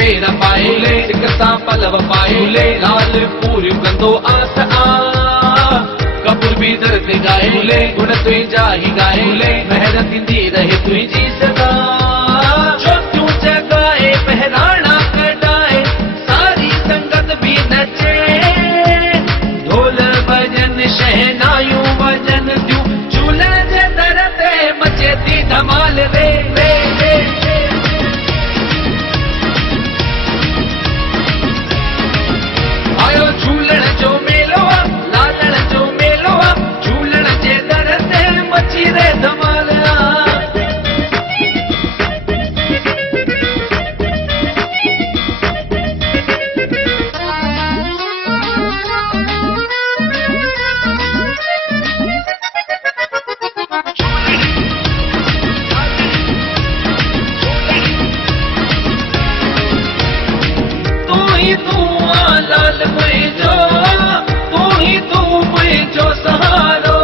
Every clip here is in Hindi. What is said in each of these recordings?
पेर पाए सिक सां पलव पाए लाल पूरी कंदो आस कपूर भी दर्द गाए गुण तुंहिंजा ही गाए महर थींदी रहे तुंहिंजी सदा जो तूं जगाए बहिराणा कढाए सारी संगत भी नचे ढोल भजन शहनायूं भजन थियूं झूले जे दर ते मचे थी धमाल रे रे रे आयो झूलण जो मेलो लालण जो मेलो झूलण जे दर ते मची रे धमाल लाल मुझो तू ही तू मुझो सहारो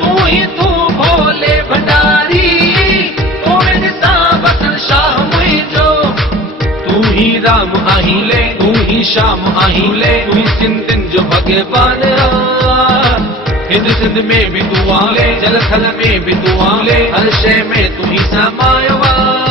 तू ही तू भोले भंडारी तू मेरे सावतन शाह मुझो तू ही राम आहिले तू ही श्याम आहिले तू ही सिंधिन जो भगवान हिंद सिंध में भी तू आले जल थल में भी तू आले हर शय में तू ही समायो